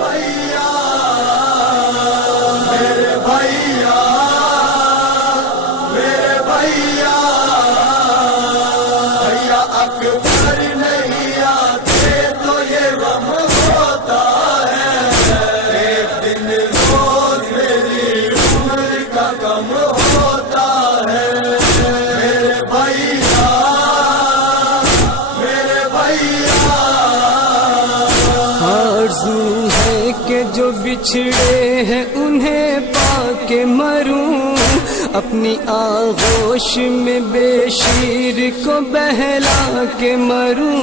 भैया मेरे भैया मेरे भैया भैया अकबर नहीं आते तो ये गम होता है। एक दिन रोज मेरी उम्र का कम होता है। मेरे भैया मेरे भैया आरज़ू है कि जो बिछड़े हैं उन्हें पाके मरूं, अपनी आगोश में बेशीर को बहला के मरूं।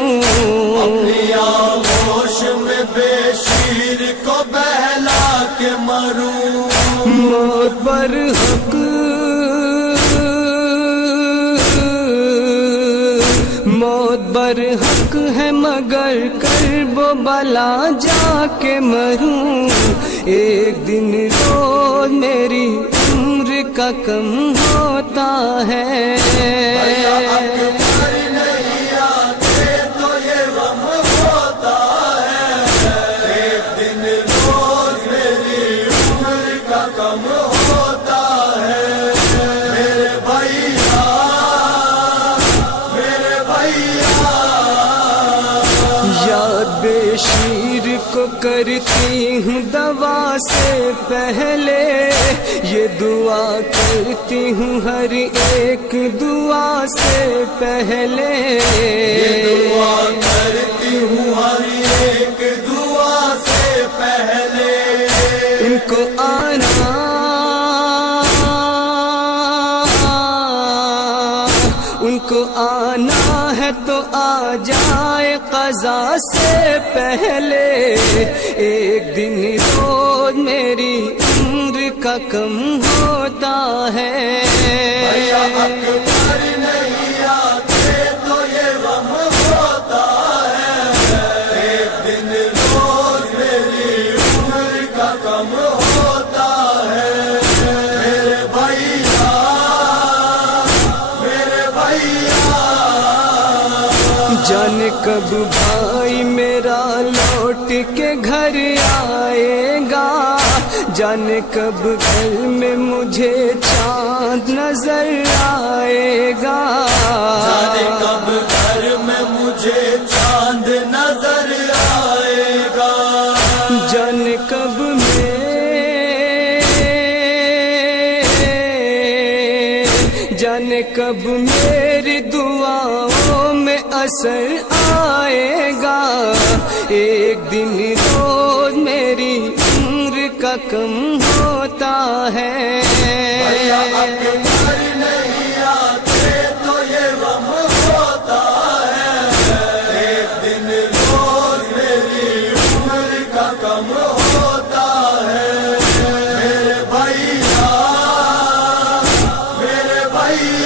अपनी आगोश में बेशीर को बहला के मरूं। मौत पर हक मौत बर हक है मगर करबो बला जाके मरूं। एक दिन रोज मेरी उम्र का कम होता है। अकबर नहीं आते तो ये गम होता है। एक दिन रोज मेरी उम्र का कम होता है। मेरे भैया मेरे भैया याद बेशीर को करती हूँ दवा से पहले, ये दुआ करती हूँ हर एक दुआ से पहले। ये दुआ करती हूँ हर एक दुआ से पहले। इनको आना है तो आ जाए क़ज़ा से पहले। एक दिन रोज मेरी उम्र का कम होता है। भैया अकबर नहीं आते तो ये गम होता है। एक दिन रोज मेरी उम्र का कम होता है। मेरे भैया मेरे भैया जाने कब भाई मेरा लौट के घर आएगा, जाने कब घर में मुझे चांद नजर आएगा। जाने कब घर में मुझे चांद नजर आएगा। जाने कब जाने कब मेरी दुआओं में असर आएगा। एक दिन रोज मेरी उम्र का कम होता है। भैया अकबर नहीं आते तो ये गम होता है। एक दिन रोज मेरी उम्र का कम होता है। मेरे भैया मेरे भैया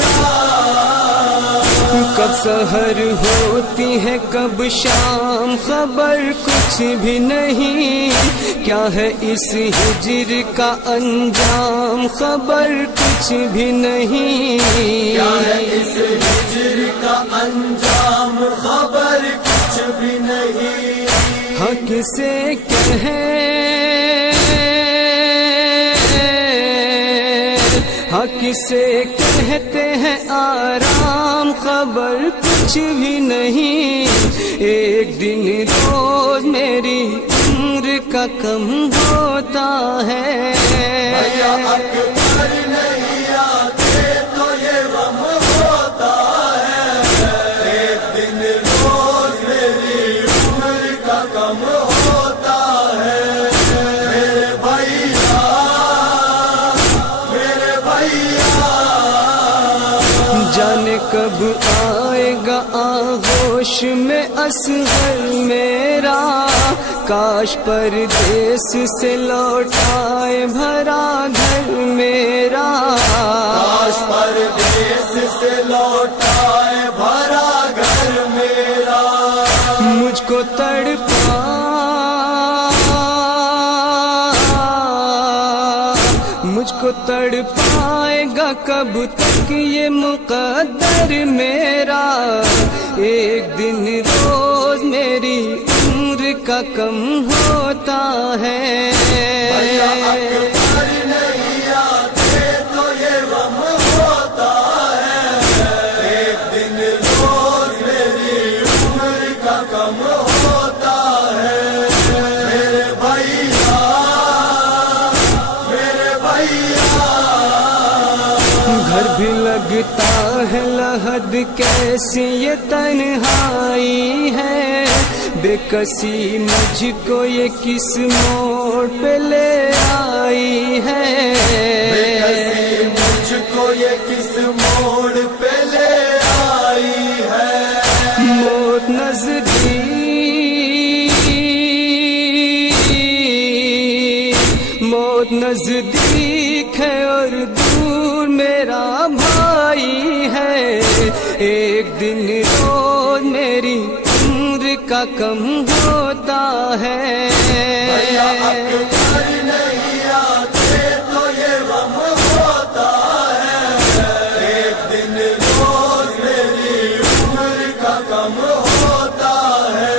कब सहर होती है कब शाम खबर कुछ भी नहीं, क्या है इस हिज्र का अंजाम खबर कुछ भी नहीं। क्या है इस हिज्र का अंजाम खबर कुछ भी नहीं। हाँ किसे हाँ किसे कहते हैं आराम खबर कुछ भी नहीं। एक दिन रोज मेरी उम्र का कम होता है। भैया अकबर नहीं आते तो ये गम होता है। एक दिन रोज मेरी उम्र का कम होता है। मेरे भैया मेरे भैया जाने कब आएगा आगोश में असगर मेरा, काश परदेस से लौटाए भरा घर मेरा। काश परदेस से लौटाए भरा घर मेरा। मुझको तड़पाएगा कब तक ये मुक़द्दर मेरा। एक दिन रोज मेरी उम्र کا کم ہوتا ہے اکبر نہیں آتے تو یہ غم ہوتا ہے ایک دن روز میری عمر کا کم ہوتا ہے میرے بھیا گھر بھی لگتا ہے لحد کیسی یہ تنہائی ہے بے کسی مجھ کو یہ کس موڑ پہ لے آئی ہے بے کسی مجھ کو یہ کس موڑ پہ لے آئی ہے موت نزدیک ہے اور دور میرا بھائی ہے ایک دن روز میری عمر کا کم ہوتا ہے اکبر نہیں آتے تو یہ غم ہوتا ہے ایک دن روز میری عمر کا کم ہوتا ہے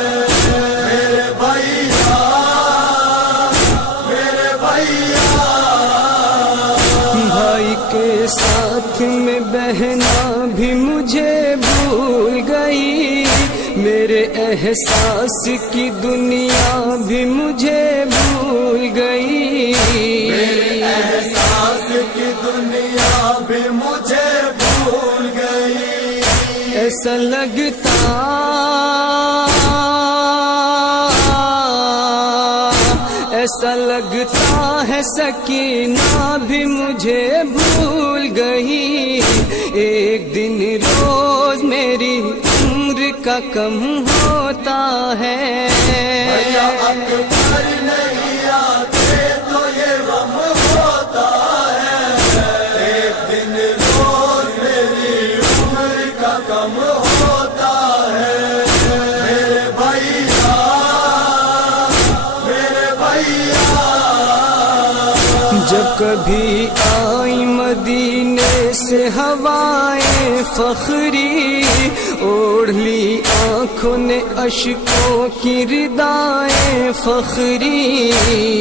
میرے بھیا بھائی کے ساتھ میں بہنا بھی مجھے بھول گئی میرے احساس کی دنیا بھی مجھے بھول گئی میرے احساس کی دنیا بھی مجھے بھول گئی ایسا لگتا ہے سکینہ بھی مجھے بھول گئی ایک دن روز میری عمر کا کم ہوتا ہے اکبر نہیں آتے تو یہ غم ہوتا ہے ایک دن روز میری عمر کا کم ہوتا ہے میرے بھیا جب کبھی آئی مدینے سے ہوائیں فخری اوڑھ لی آنکھوں نے اشکوں کی ردائیں فخری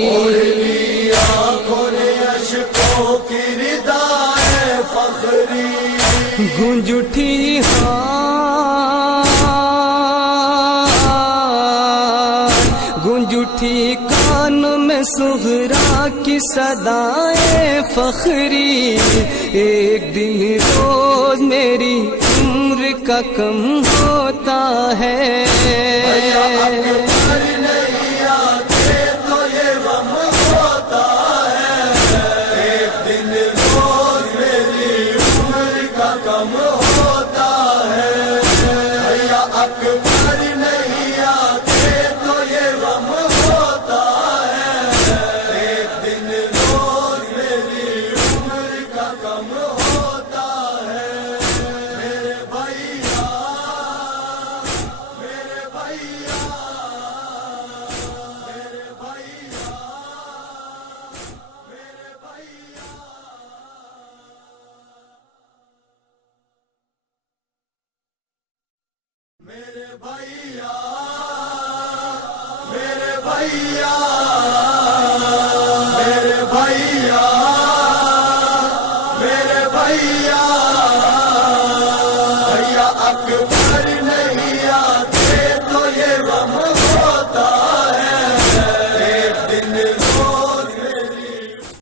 اوڑھ لی آنکھوں نے اشکوں کی ردائیں فخری گونج اٹھی کانوں میں صغرا کی صدائیں فخری ایک دن روز میری عمر کا کم ہوتا ہے اکبر نہیں آتے تو یہ غم ہوتا ہے ایک دن روز میری عمر کا کم ہوتا ہے اکبر نہیں آتے تو یہ غم ہوتا ہے ایک دن روز میری عمر کا کم ہوتا ہے میرے بھیا میرے بھیا میرے بھیا میرے بھیا میرے بھیا بھیا اکبر نہیں آتے تو یہ غم ہوتا ہے ایک دن